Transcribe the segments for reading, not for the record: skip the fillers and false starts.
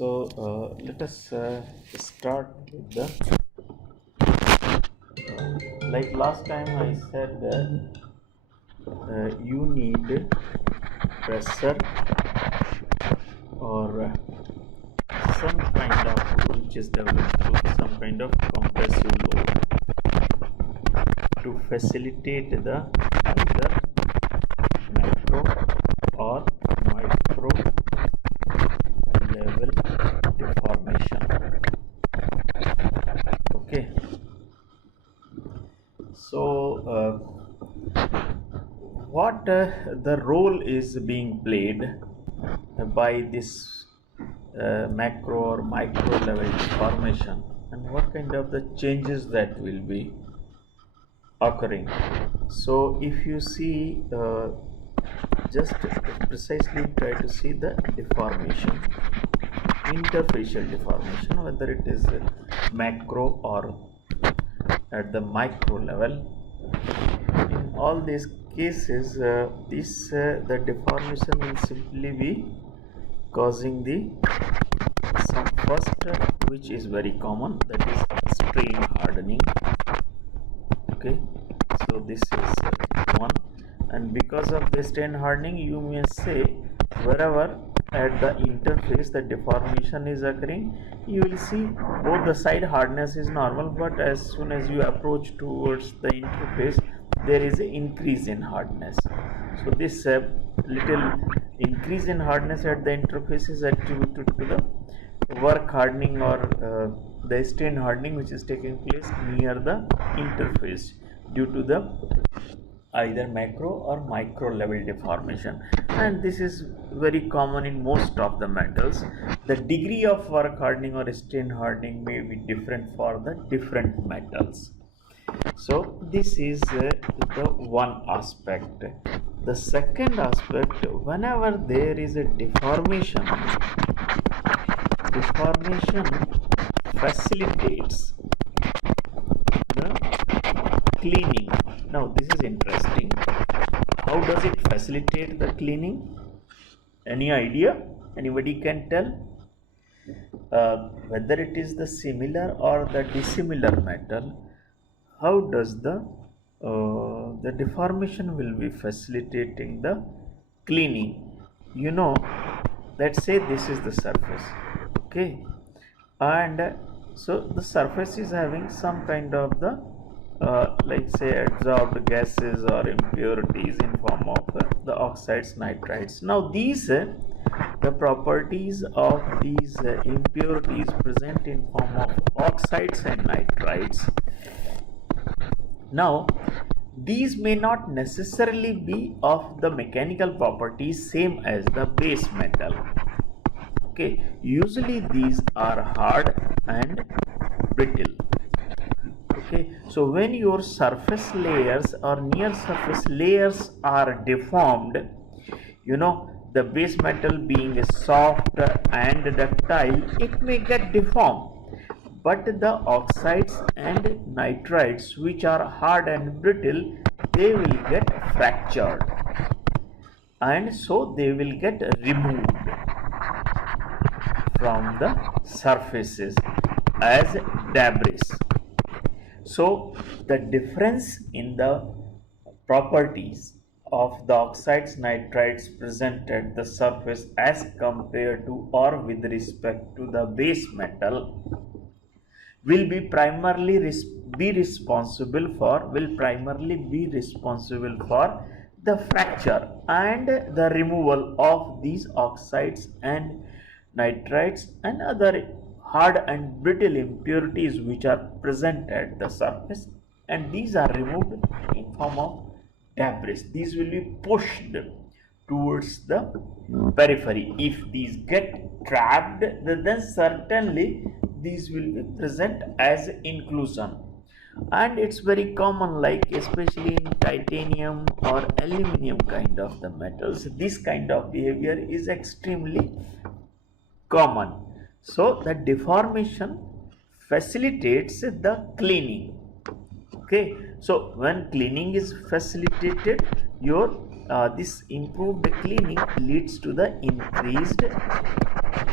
Let us start with the like last time I said that you need pressure or some kind of which is developed through some kind of compressive load to facilitate the either macro or micro level deformation. Okay, so what the role is being played by this macro or micro level deformation, and what kind of the changes that will be occurring. So if you see just precisely try to see the deformation, interfacial deformation, whether it is macro or at the micro level. In all these cases, the deformation will simply be causing the some first, which is very common, that is strain hardening. Okay, so this is one, and because of the strain hardening, you may say wherever at the interface the deformation is occurring, you will see both the side hardness is normal, but as soon as you approach towards the interface, there is an increase in hardness. So this little increase in hardness at the interface is attributed to the work hardening or the strain hardening which is taking place near the interface due to the either macro or micro level deformation, and this is very common in most of the metals. The degree of work hardening or strain hardening may be different for the different metals. So this is the one aspect. The second aspect, whenever there is a deformation facilitates the cleaning. Now this is interesting. How does it facilitate the cleaning? Any idea? Anybody can tell? Whether it is the similar or the dissimilar metal, how does the deformation will be facilitating the cleaning? You know, let's say this is the surface, okay, and so the surface is having some kind of the like say absorbed gases or impurities in form of the oxides, nitrites. Now these the properties of these impurities present in form of oxides and nitrites. Now these may not necessarily be of the mechanical properties same as the base metal. Okay, usually these are hard and brittle. Okay, so when your surface layers or near surface layers are deformed, you know, the base metal being soft and ductile, it may get deformed, but the oxides and nitrites which are hard and brittle, they will get fractured, and so they will get removed from the surfaces as debris. So the difference in the properties of the oxides, nitrites present at the surface as compared to or with respect to the base metal will primarily be responsible for the fracture and the removal of these oxides and nitrites and other hard and brittle impurities which are present at the surface, and these are removed in form of debris. These will be pushed towards the periphery. If these get trapped, then certainly these will be present as inclusion, and it's very common, like especially in titanium or aluminum kind of the metals, this kind of behavior is extremely common. So the deformation facilitates the cleaning. Okay, so when cleaning is facilitated, your this improved cleaning leads to the increased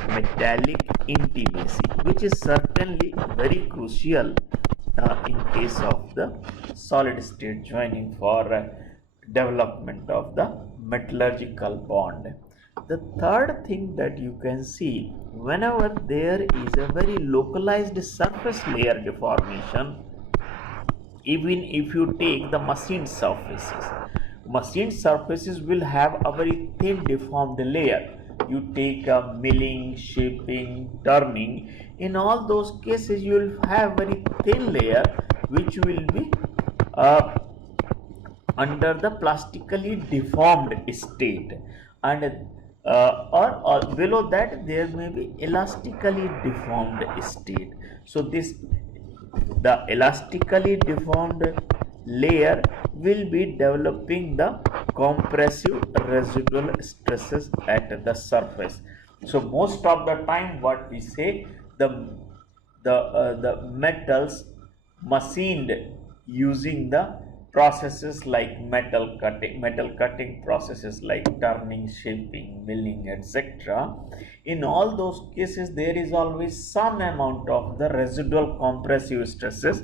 metallic intimacy, which is certainly very crucial in case of the solid state joining for development of the metallurgical bond. The third thing that you can see, whenever there is a very localized surface layer deformation, even if you take the machined surfaces will have a very thin deformed layer. You take a milling, shaping, turning, in all those cases you will have very thin layer which will be under the plastically deformed state, and or below that there may be elastically deformed state. So the elastically deformed layer will be developing the compressive residual stresses at the surface. So most of the time what we say, the metals machined using the processes like metal cutting processes like turning, shaping, milling, etc. In all those cases there is always some amount of the residual compressive stresses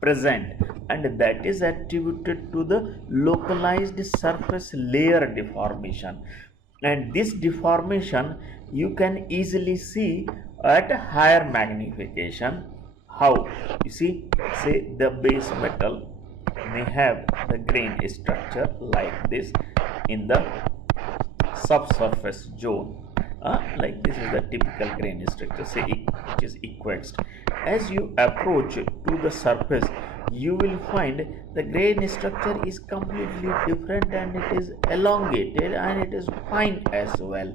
present, and that is attributed to the localized surface layer deformation. And this deformation you can easily see at a higher magnification. How? You see, say the base metal may have the grain structure like this in the subsurface zone. Like this is the typical grain structure, say which is equaxed. As you approach to the surface, you will find the grain structure is completely different, and it is elongated and it is fine as well.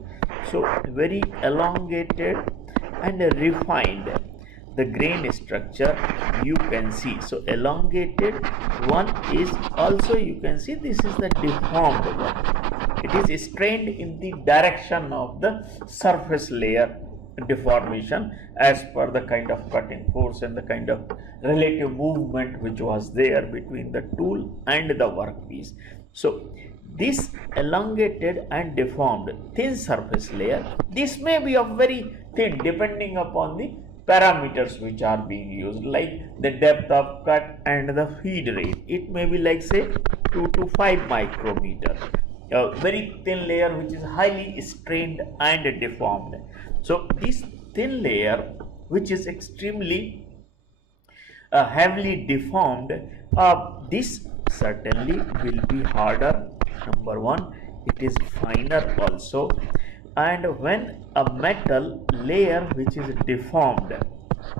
So very elongated and refined the grain structure you can see. So elongated one is also, you can see this is the deformed one. It is strained in the direction of the surface layer deformation as per the kind of cutting force and the kind of relative movement which was there between the tool and the workpiece. So this elongated and deformed thin surface layer, this may be of very thin depending upon the parameters which are being used, like the depth of cut and the feed rate. It may be like say 2 to 5 micrometer, a very thin layer which is highly strained and deformed. So this thin layer which is extremely heavily deformed, this certainly will be harder. Number one, it is finer also. And when a metal layer which is deformed,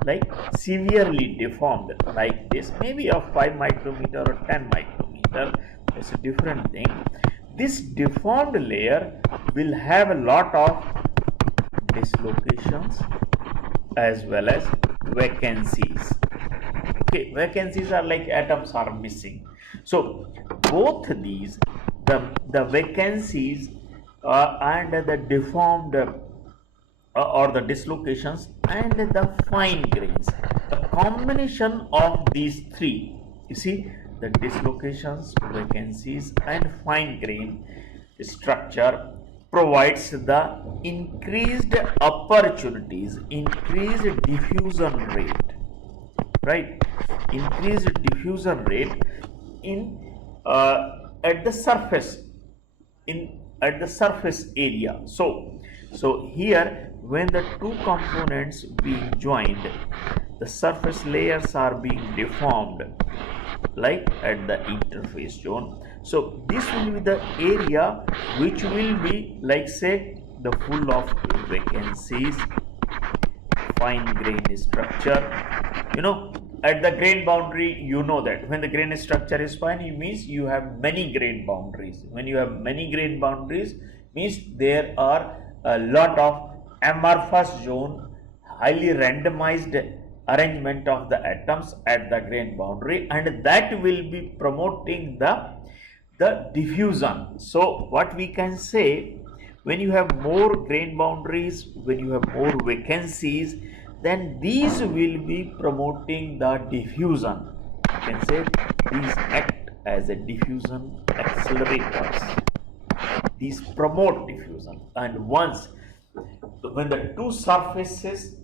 like severely deformed like this, maybe of 5 micrometer or 10 micrometer, it's a different thing. This deformed layer will have a lot of dislocations as well as vacancies. Okay, vacancies are like atoms are missing. So both these, the vacancies and the deformed or the dislocations and the fine grains, the combination of these three, you see, the dislocations, vacancies and fine grain structure provides the increased opportunities, increased diffusion rate, right? Increased diffusion rate in at the surface, at the surface area. So here when the two components being joined, the surface layers are being deformed like at the interface zone. So this will be the area which will be like say the full of vacancies, fine grain structure. You know, at the grain boundary, you know that when the grain structure is fine, it means you have many grain boundaries. When you have many grain boundaries, means there are a lot of amorphous zone, highly randomized arrangement of the atoms at the grain boundary, and that will be promoting the diffusion. So what we can say, when you have more grain boundaries, when you have more vacancies, then these will be promoting the diffusion. You can say these act as a diffusion accelerators. These promote diffusion, and once when the two surfaces,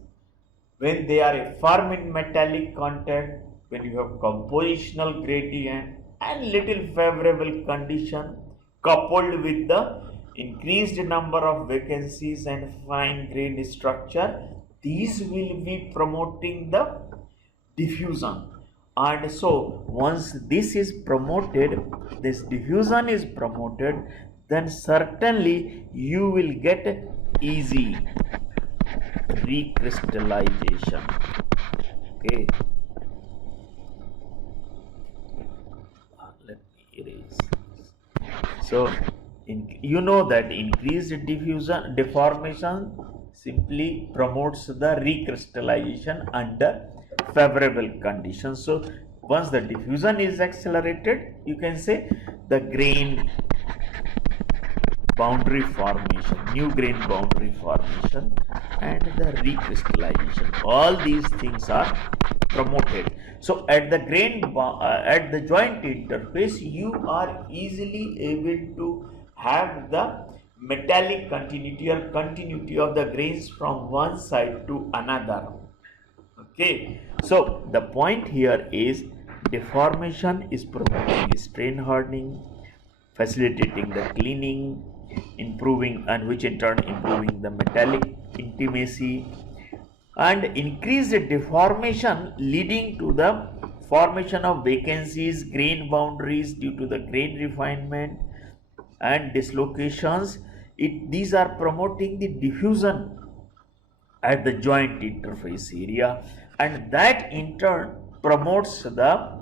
when they are a firm in metallic contact, when you have compositional gradient and little favorable condition coupled with the increased number of vacancies and fine grained structure, these will be promoting the diffusion. And so once this is promoted, this diffusion is promoted, then certainly you will get easy recrystallization. Okay, let me erase. So you know that increased diffusion deformation simply promotes the recrystallization under favorable conditions. So once the diffusion is accelerated, you can say the grain boundary formation, new grain boundary formation and the recrystallization, all these things are promoted. So at the at the joint interface, you are easily able to have the metallic continuity or continuity of the grains from one side to another. Okay, so the point here is deformation is promoting strain hardening, facilitating the cleaning, improving, and which in turn improving the metallic intimacy, and increased deformation leading to the formation of vacancies, grain boundaries due to the grain refinement and dislocations. These are promoting the diffusion at the joint interface area, and that in turn promotes the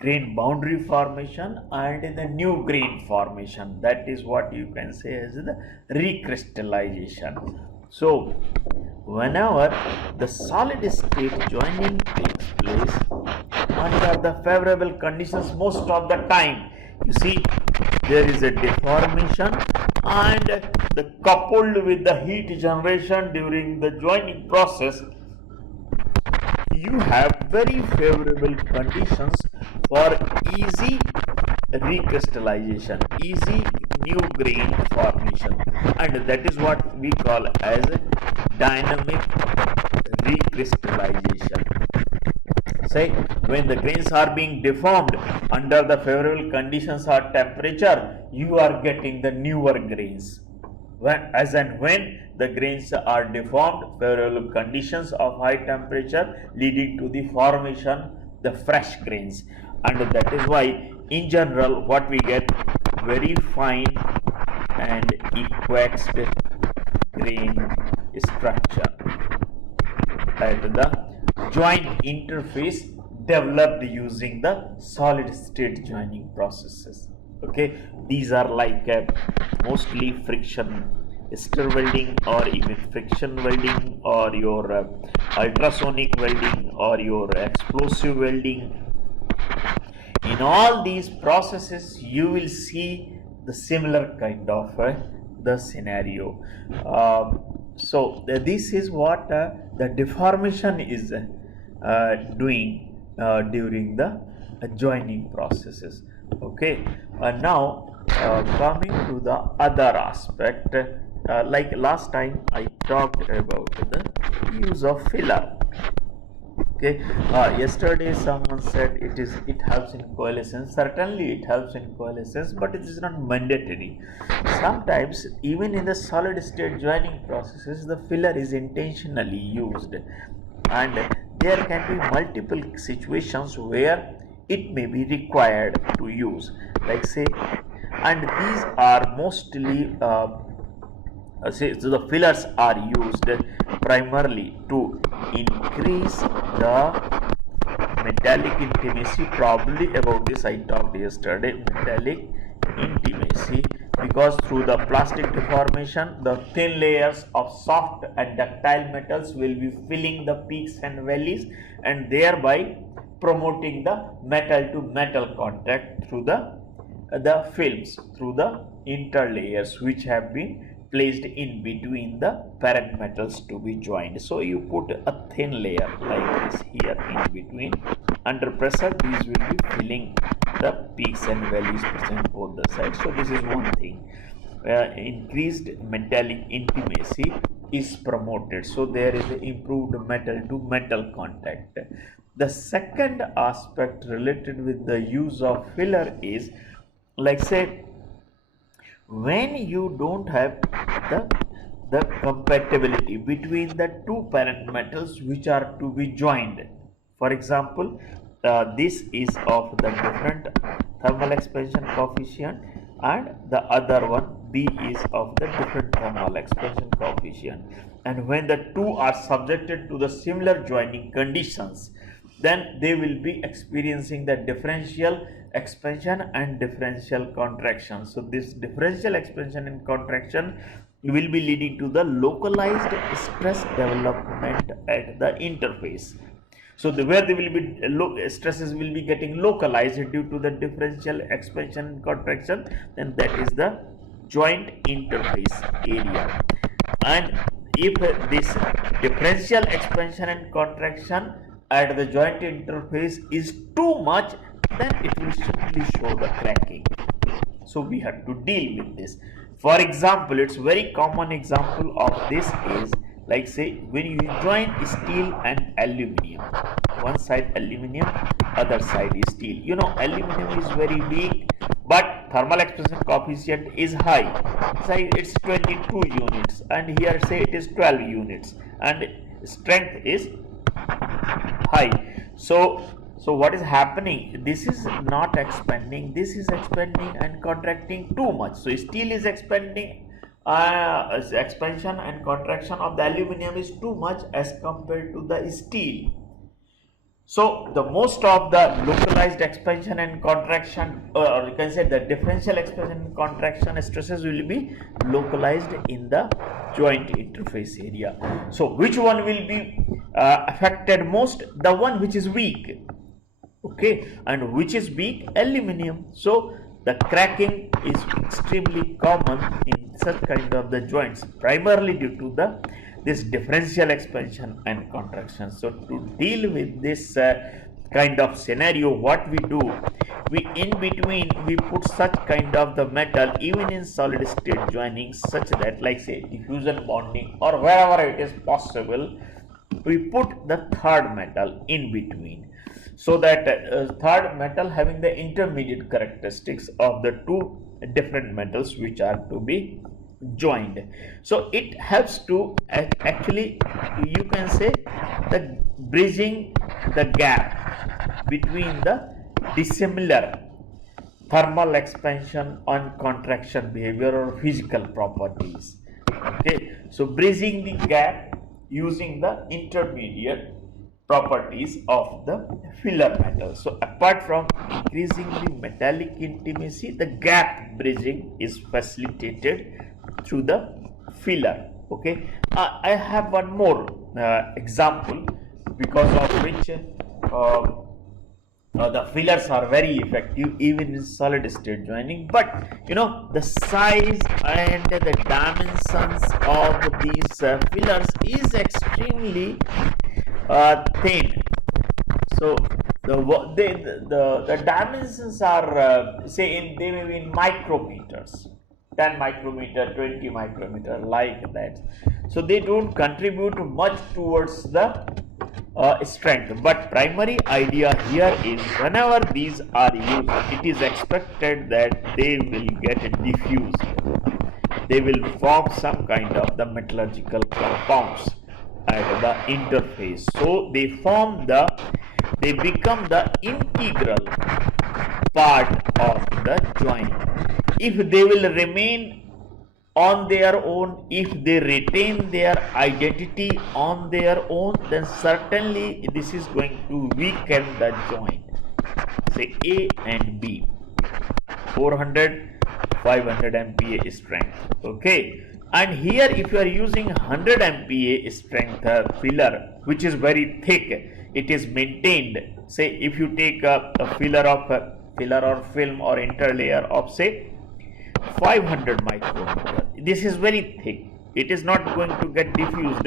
grain boundary formation and the new grain formation. That is what you can say as the recrystallization. So whenever the solid state joining takes place under the favorable conditions, most of the time you see there is a deformation, and the coupled with the heat generation during the joining process, you have very favorable conditions for easy recrystallization, easy new grain formation, and that is what we call as dynamic recrystallization. Say when the grains are being deformed under the favorable conditions or temperature, you are getting the newer grains. As and when the grains are deformed, favorable conditions of high temperature leading to the formation the fresh grains, and that is why in general what we get very fine and equaxed grain structure at the joint interface developed using the solid state joining processes. Okay, these are like mostly friction stir welding or even friction welding or your ultrasonic welding or your explosive welding. In all these processes you will see the similar kind of the scenario. So this is what the deformation is doing during the joining processes. Okay, now coming to the other aspect, like last time I talked about the use of filler. Okay, yesterday someone said it helps in coalescence. Certainly it helps in coalescence, but it is not mandatory. Sometimes even in the solid state joining processes the filler is intentionally used, and there can be multiple situations where it may be required to use, like say, and these are mostly so the fillers are used primarily to increase the metallic intimacy. Probably about this I talked yesterday, metallic intimacy, because through the plastic deformation the thin layers of soft and ductile metals will be filling the peaks and valleys and thereby promoting the metal to metal contact through the films, through the interlayers which have been placed in between the parent metals to be joined. So you put a thin layer like this here in between. Under pressure these will be filling the peaks and valleys present both the sides. So this is one thing. Increased metallic intimacy is promoted. So there is an improved metal to metal contact. The second aspect related with the use of filler is, like say, when you don't have the the compatibility between the two parent metals which are to be joined. For example, this is of the different thermal expansion coefficient, and the other one B is of the different thermal expansion coefficient, and when the two are subjected to the similar joining conditions, then they will be experiencing the differential expansion and differential contraction. So this differential expansion and contraction will be leading to the localized stress development at the interface. So where they will be stresses will be getting localized due to the differential expansion and contraction, then that is the joint interface area. And if this differential expansion and contraction at the joint interface is too much, then it will simply show the cracking. So we have to deal with this. For example, it's very common example of this is, like say, when you join steel and aluminium, one side aluminium, other side is steel. You know, aluminium is very weak, but thermal expansion coefficient is high. Say it's 22 units, and here say it is 12 units, and strength is high. So what is happening? This is not expanding, this is expanding and contracting too much. So steel is expanding, expansion and contraction of the aluminium is too much as compared to the steel. So the most of the localized expansion and contraction, or you can say the differential expansion and contraction stresses will be localized in the joint interface area. So which one will be affected most? The one which is weak. Okay, and which is weak? Aluminium. So the cracking is extremely common in such kind of the joints, primarily due to this differential expansion and contraction. So to deal with this kind of scenario, what we do, we in between we put such kind of the metal even in solid state joining, such that, like say, diffusion bonding or wherever it is possible, we put the third metal in between, so that third metal having the intermediate characteristics of the two different metals which are to be joined. So it helps to actually, you can say, the bridging the gap between the dissimilar thermal expansion and contraction behavior or physical properties. Okay, so bridging the gap using the intermediate properties of the filler metal. So apart from increasing the metallic intimacy, the gap bridging is facilitated through the filler. Okay, I have one more example, because of which the fillers are very effective even in solid state joining. But you know, the size and the dimensions of these fillers is extremely thin. So the dimensions are they may be in micrometers, 10 micrometer, 20 micrometer, like that. So they don't contribute much towards the strength. But primary idea here is, whenever these are used, it is expected that they will get diffused. They will form some kind of the metallurgical compounds at the interface. So they become the integral part of the joint. If they will remain on their own, if they retain their identity on their own, then certainly this is going to weaken the joint. Say A and B, 400, 500 MPa strength. Okay, and here if you are using 100 MPa strength filler, which is very thick, it is maintained. Say if you take a filler or film or interlayer of say 500 micrometer, this is very thick, it is not going to get diffused,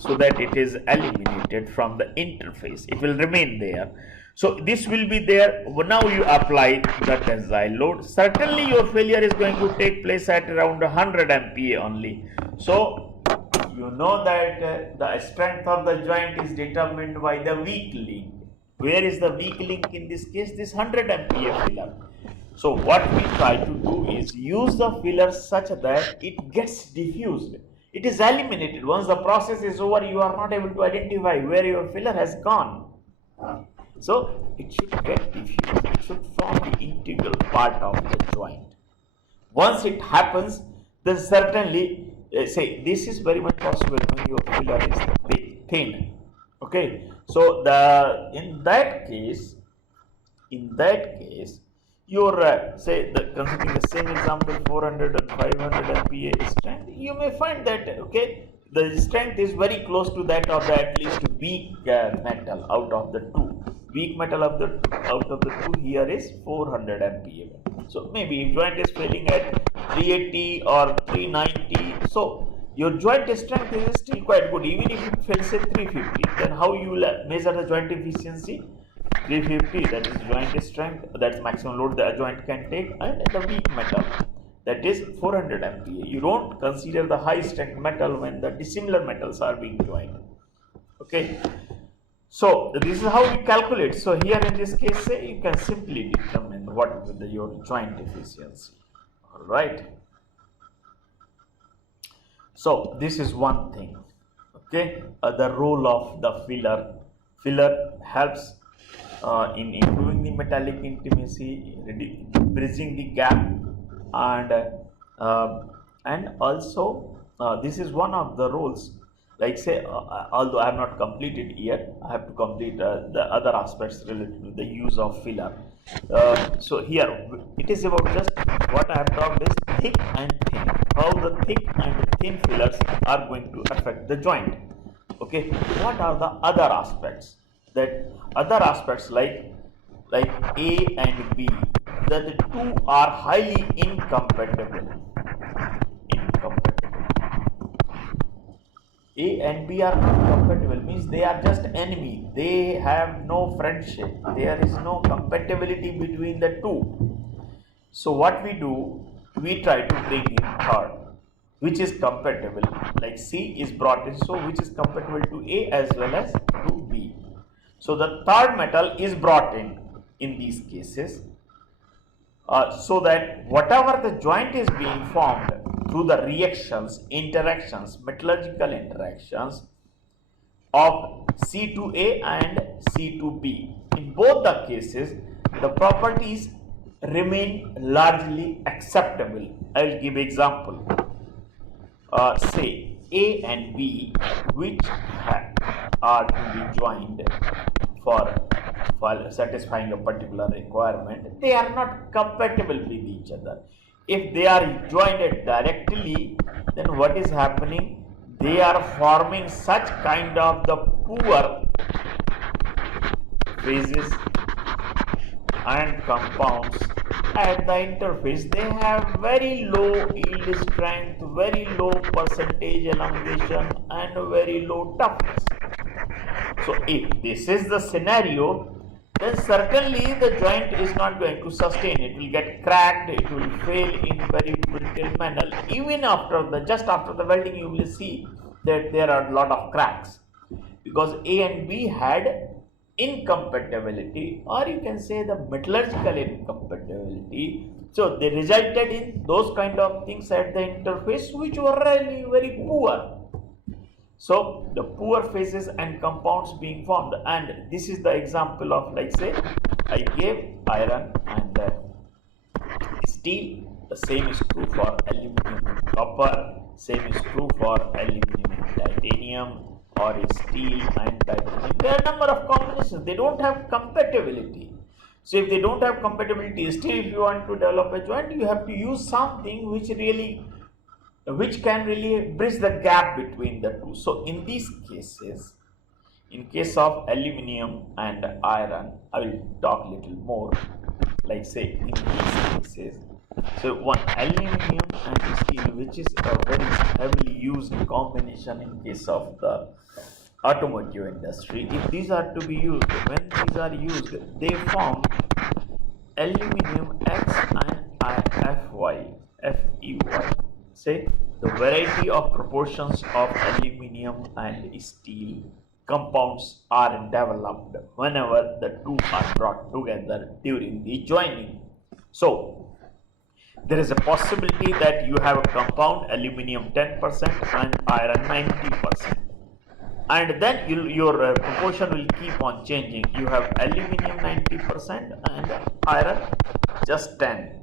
so that it is eliminated from the interface, it will remain there. So this will be there. Now you apply the tensile load, certainly your failure is going to take place at around 100 MPa only. So you know that the strength of the joint is determined by the weak link. Where is the weak link in this case? This 100 MPa filler. So what we try to do is use the filler such that it gets diffused. It is eliminated. Once the process is over, you are not able to identify where your filler has gone. So it should get diffused. It should form the integral part of the joint. Once it happens, then certainly say this is very much possible when your filler is thin. Okay. So in that case, your say considering the same example, 400 and 500 MPa strength, you may find that okay, the strength is very close to that of the at least weak metal out of the two. Weak metal out of the two here is 400 MPa. So maybe if joint is failing at 380 or 390, so your joint strength is still quite good. Even if it fails at 350, then how you will measure the joint efficiency? 350, that is joint strength, that's maximum load the joint can take, and the weak metal, that is 400 MPa. You don't consider the high strength metal when the dissimilar metals are being joined. Okay. So this is how we calculate. So here in this case, say you can simply determine what is your joint efficiency. All right. So this is one thing. Okay, the role of the filler. Filler helps in improving the metallic intimacy, bridging the gap, and also this is one of the roles. Like say, although I have not completed yet, I have to complete the other aspects related to the use of filler. So here it is about just what I have talked is thick and thin. How the thick and thin fillers are going to affect the joint. Okay, what are the other aspects? That other aspects like A and B, that the two are highly incompatible. A and B are not compatible, means they are just enemy. They have no friendship. There is no compatibility between the two. So what we do, we try to bring in third, which is compatible. Like C is brought in, so which is compatible to A as well as to B. So the third metal is brought in these cases, so that whatever the joint is being formed through the reactions, interactions, metallurgical interactions of C to A and C to B. In both the cases, the properties remain largely acceptable. I will give example. Say A and B, which are to be joined for satisfying a particular requirement, they are not compatible with each other. If they are joined directly, then what is happening? They are forming such kind of the poor phases and compounds at the interface. They have very low yield strength, very low percentage elongation, and very low toughness. So if this is the scenario, then certainly the joint is not going to sustain. It will get cracked, it will fail in very brittle manner. Even just after the welding, you will see that there are a lot of cracks, because A and B had incompatibility, or you can say the metallurgical incompatibility. So they resulted in those kind of things at the interface which were really very poor. So the poor phases and compounds being formed, and this is the example of, like say, I gave iron and steel. The same is true for aluminum and copper. Same is true for aluminum and titanium, or steel and titanium. There are a number of combinations. They don't have compatibility. So if they don't have compatibility, still if you want to develop a joint, you have to use something which can really bridge the gap between the two. So in these cases, in case of aluminum and iron, I will talk a little more. Like say in these cases, so one aluminum and steel, which is a very heavily used combination in case of the automotive industry. If these are to be used, when these are used, they form aluminum X and FEY. Say the variety of proportions of aluminum and steel compounds are developed whenever the two are brought together during the joining. So, there is a possibility that you have a compound aluminum 10% and iron 90%, and then your proportion will keep on changing. You have aluminum 90% and iron just 10.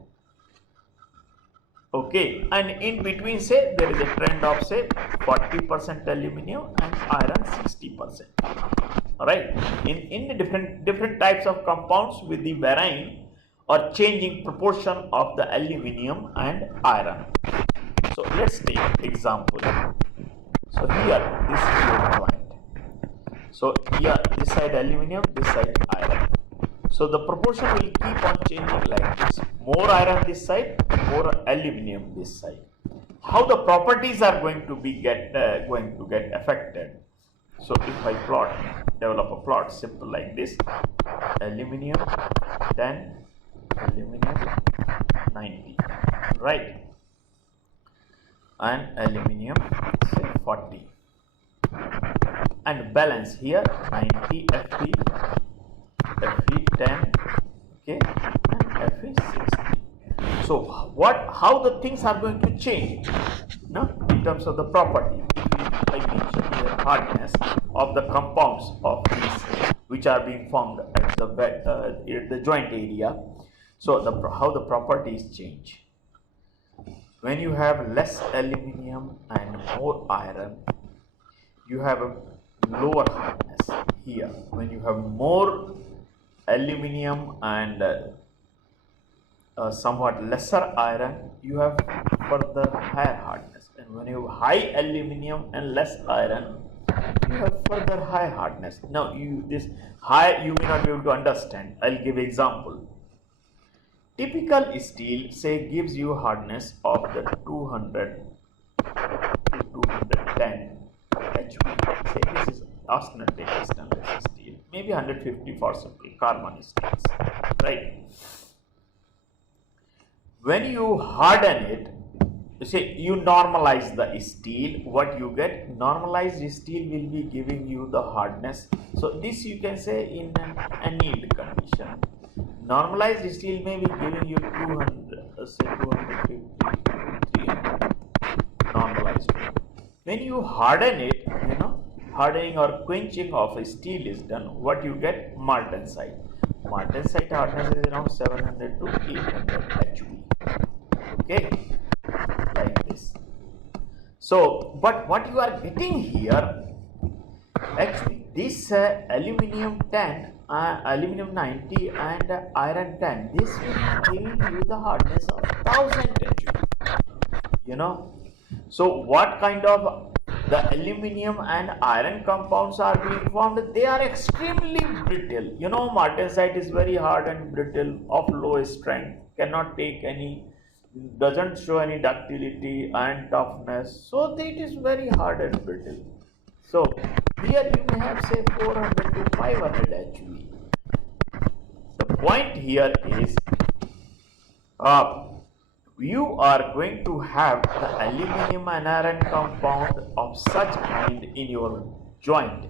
Okay, and in between, say there is a trend of say 40% aluminum and iron 60%. All right, in the different types of compounds with the varying or changing proportion of the aluminum and iron. So let's take example. So here this is your joint. So here this side aluminum, this side iron. So the proportion will keep on changing like this. More iron this side, more aluminum this side. How the properties are going to get affected? So if I develop a plot simple like this: aluminum 10, aluminum 90, right? And aluminum say 40, and balance here 90 Fe, Fe 10, okay, and Fe 60. So how the things are going to change, no, in terms of the property? I mentioned here hardness of the compounds of these which are being formed at the joint area. So how the properties change. When you have less aluminum and more iron, you have a lower hardness here. When you have more aluminum and somewhat lesser iron, you have further higher hardness. And when you have high aluminum and less iron, you have further high hardness. Now this high you may not be able to understand. I'll give example. Typical steel say gives you hardness of the 200 to 210 HV. Say this is austenitic stainless steel, maybe 150 for simple carbon steels, right? When you harden it, say you normalize the steel, what you get? Normalized steel will be giving you the hardness. So this you can say in an annealed condition. Normalized steel may be giving you 200, say 250, 300 normalized. When you harden it, hardening or quenching of a steel is done, what you get? Martensite. Martensite hardness is around 700 to 800 HV. Okay, like this. So, but what you are getting here, actually, this aluminum 10, aluminum 90 and iron 10, this will be giving you the hardness of 1000 HV. So what kind of the aluminum and iron compounds are being formed? They are extremely brittle. Martensite is very hard and brittle, of low strength, cannot take any, doesn't show any ductility and toughness, so it is very hard and brittle. So here you may have say 400 to 500 HV. The point here is you are going to have the aluminum and iron compound of such kind in your joint,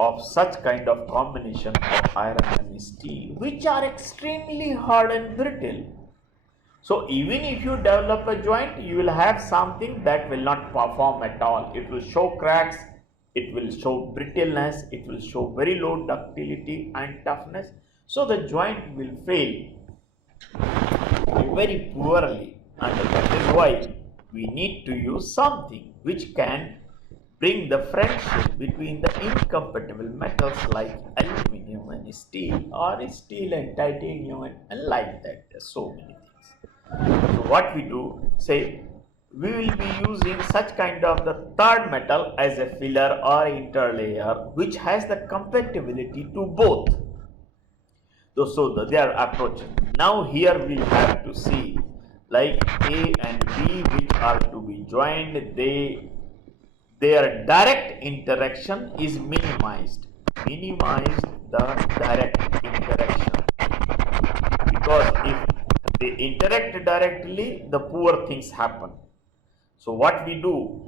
of such kind of combination of iron and steel, which are extremely hard and brittle. So even if you develop a joint, you will have something that will not perform at all. It will show cracks, it will show brittleness, it will show very low ductility and toughness. So the joint will fail very poorly, and that is why we need to use something which can bring the friendship between the incompatible metals like aluminum and steel, or steel and titanium, and like that. There are so many things. So what we do, say we will be using such kind of the third metal as a filler or interlayer which has the compatibility to both. So they are approaching. Now here we have to see like A and B which are to be joined, their direct interaction is minimized. Minimize the direct interaction, because if they interact directly, the poor things happen. So what we do,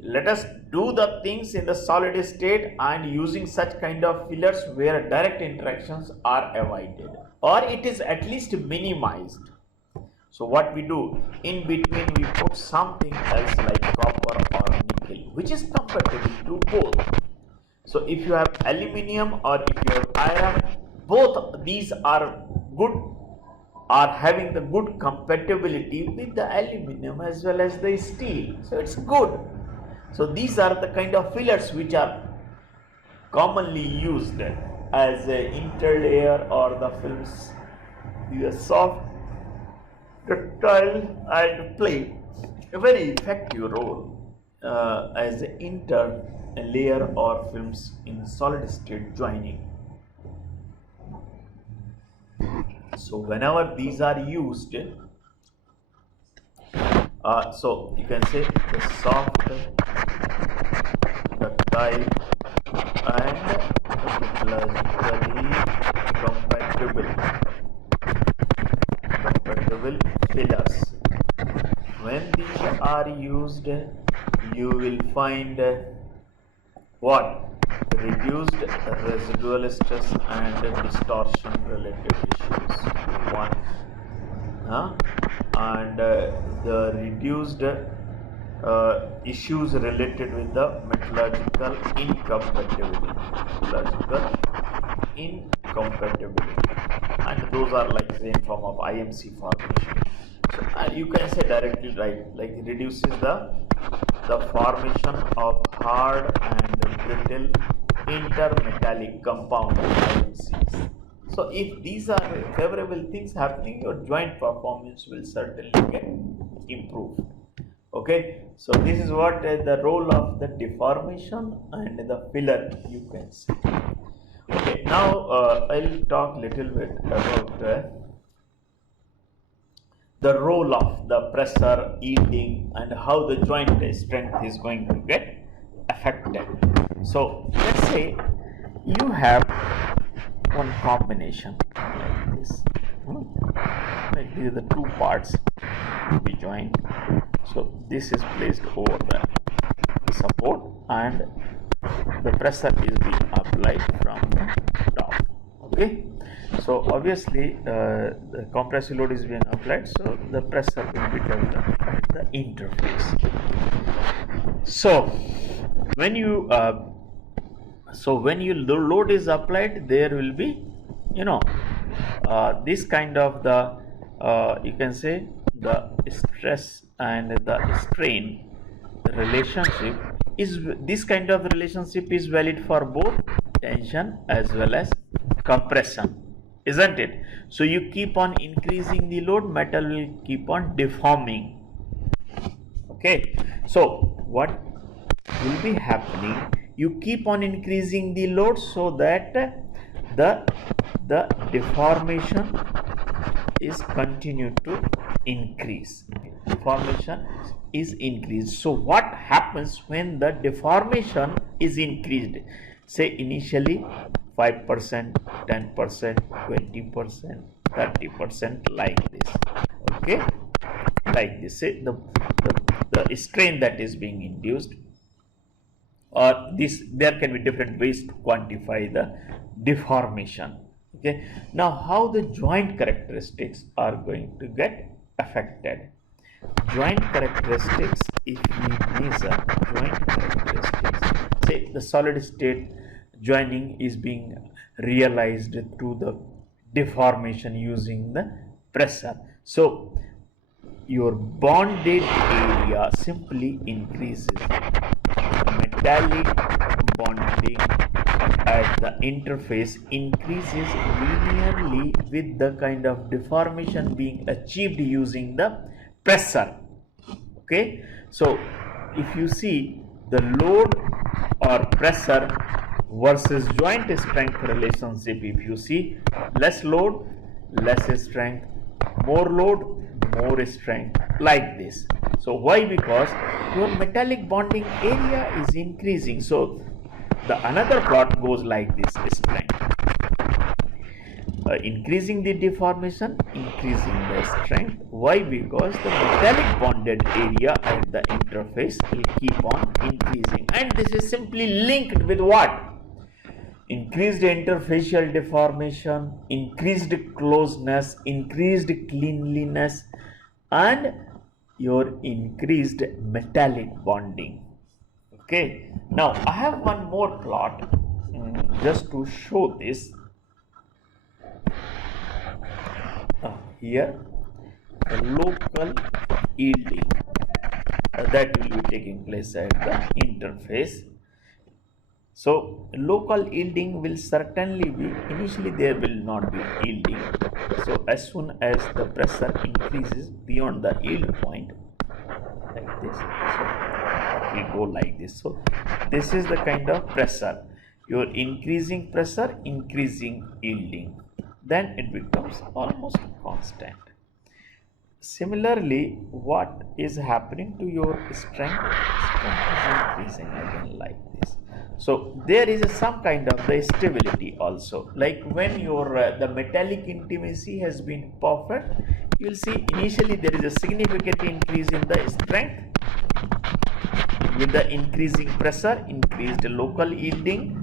let us do the things in the solid state and using such kind of fillers where direct interactions are avoided or it is at least minimized. So what we do, in between we put something else like copper or nickel which is compatible to both. So if you have aluminium or if you have iron, both these are good, are having the good compatibility with the aluminium as well as the steel. So it's good. So these are the kind of fillers which are commonly used as a interlayer or the films. These are soft, ductile and play a very effective role as an interlayer or films in solid state joining. So whenever these are used, so you can say the soft, ductile and metallurgically compatible fillers. When these are used, you will find what? Reduced residual stress and distortion related issues. One. And the reduced issues related with the metallurgical incompatibility. And those are like say in form of IMC formation. So you can say directly like reduces the formation of hard and brittle intermetallic compound IMCs. So if these are favorable things happening, your joint performance will certainly get improved. Okay, so this is what the role of the deformation and the filler you can see. Okay, now I'll talk little bit about the role of the pressure, yielding and how the joint strength is going to get affected. So let's say you have one combination like this, like these are the two parts to be joined. So this is placed over the support and the pressure is being applied from the top. Okay, so obviously the compressive load is being applied, so the pressure will be developed at the interface. So when you the load is applied, there will be this kind of the you can say the stress and the strain relationship is this kind of relationship is valid for both tension as well as compression, isn't it? So you keep on increasing the load, metal will keep on deforming. Okay, so what will be happening, you keep on increasing the load so that the deformation is continue to increase. Deformation is increased. So what happens when the deformation is increased? Say initially 5%, 10%, 20%, 30%, like this. Okay, like this. Say the strain that is being induced, or this, there can be different ways to quantify the deformation. Okay, now how the joint characteristics are going to get affected? Joint characteristics, if we measure joint characteristics, say the solid state joining is being realized through the deformation using the pressure. So your bonded area simply increases. Metallic bonding at the interface increases linearly with the kind of deformation being achieved using the pressure. Okay, so if you see the load or pressure versus joint strength relationship, if you see less load, less strength, more load, more strength, like this. So why? Because your metallic bonding area is increasing. So the another plot goes like this: strength increasing the deformation, increasing the strength. Why? Because the metallic bonded area at the interface will keep on increasing, and this is simply linked with what? Increased interfacial deformation, increased closeness, increased cleanliness, and your increased metallic bonding. Okay, now I have one more plot just to show this. Here the local yielding that will be taking place at the interface. So local yielding will certainly be, initially there will not be yielding. So as soon as the pressure increases beyond the yield point, like this, so we go like this. So this is the kind of pressure. Your increasing pressure, increasing yielding, then it becomes almost constant. Similarly, what is happening to your strength? Strength is increasing again like this. So there is some kind of the stability also. Like when your the metallic intimacy has been perfect, you will see initially there is a significant increase in the strength. With the increasing pressure, increased local yielding,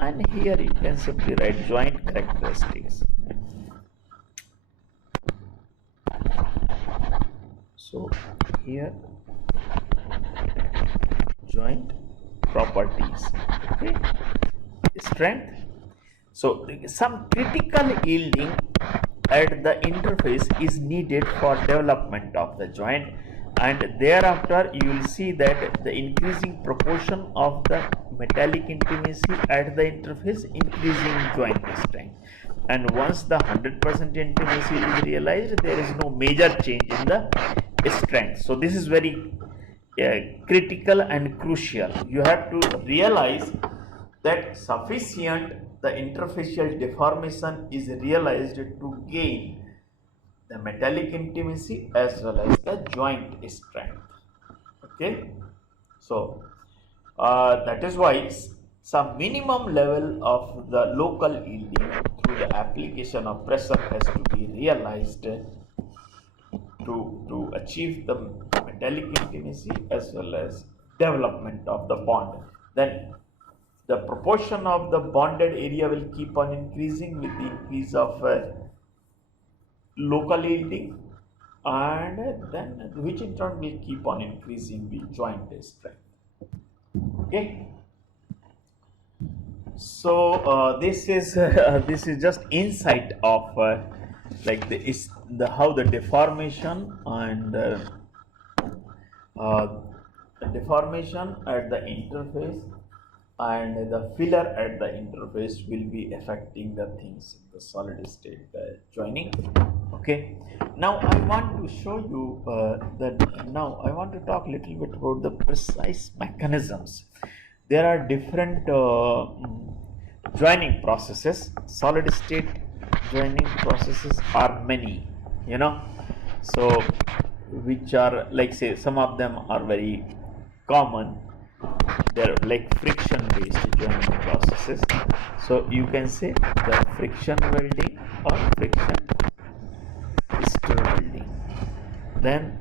and here you can simply write joint characteristics. So here joint properties, okay, strength. So some critical yielding at the interface is needed for development of the joint, and thereafter you will see that the increasing proportion of the metallic intimacy at the interface increasing joint strength, and once the 100% intimacy is realized, there is no major change in the strength. So this is very critical and crucial. You have to realize that sufficient the interfacial deformation is realized to gain the metallic intimacy as well as the joint strength. Okay, so that is why some minimum level of the local yielding through the application of pressure has to be realized to achieve the metallic intimacy as well as development of the bond. Then the proportion of the bonded area will keep on increasing with the increase of local yielding, and then which in turn will keep on increasing the joint strength. Okay, so this is just insight of like the how the deformation and deformation at the interface and the filler at the interface will be affecting the things in the solid state joining. Okay, now I want to show you now I want to talk a little bit about the precise mechanisms. There are different joining processes. Solid state joining processes are many, so which are, like, say, some of them are very common. They're like friction based joining processes. So you can say the friction welding or friction stir welding. Then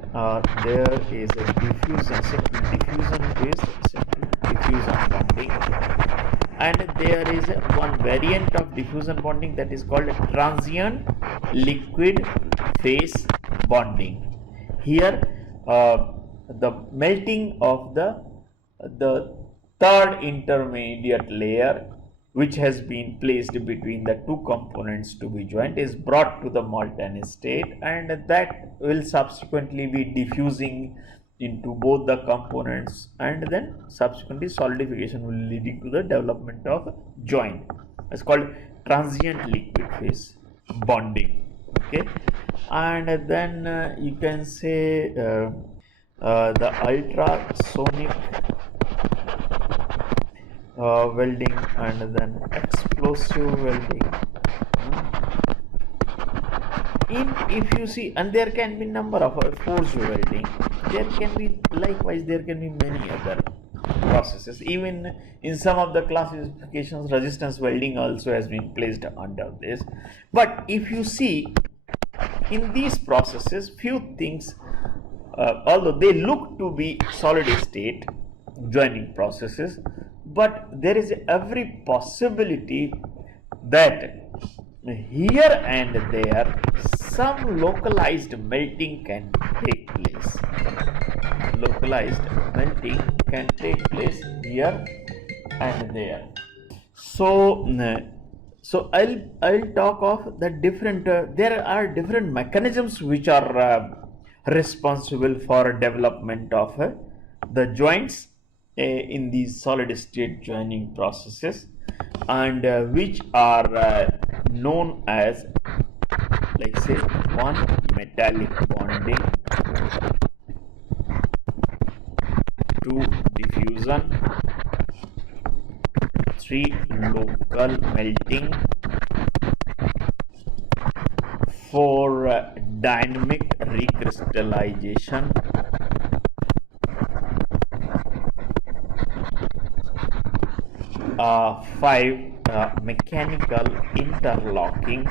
there is a diffusion bonding, and there is one variant of diffusion bonding that is called transient liquid phase bonding. Here the melting of the third intermediate layer, which has been placed between the two components to be joined, is brought to the molten state, and that will subsequently be diffusing into both the components, and then subsequently solidification will leading to the development of joint. It's called transient liquid phase bonding. Okay, and then you can say the ultrasonic welding, and then explosive welding. If you see, and there can be number of force welding, there can be likewise, there can be many other processes. Even in some of the classifications, resistance welding also has been placed under this. But if you see in these processes, few things, although they look to be solid state joining processes, but there is every possibility that here and there some localized melting can take place. Localized melting can take place here and there. So I'll talk of the different. There are different mechanisms which are responsible for development of the joints in these solid state joining processes, and which are known as, like say, 1, metallic bonding, 2, diffusion, 3, local melting, 4, dynamic recrystallization, 5, mechanical interlocking.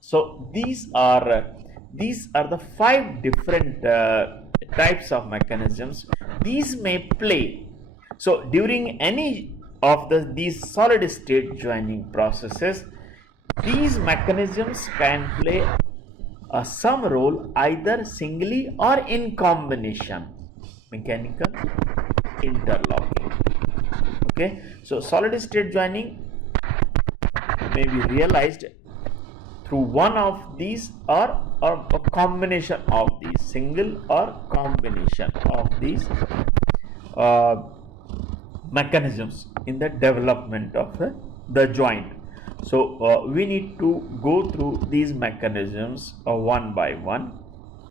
So these are the 5 different types of mechanisms. These may play. So during any of these solid state joining processes, these mechanisms can play some role either singly or in combination. Mechanical interlocking. Okay, so solid state joining may be realized through one of these or a combination of these, single or combination of these mechanisms in the development of the joint. So we need to go through these mechanisms one by one.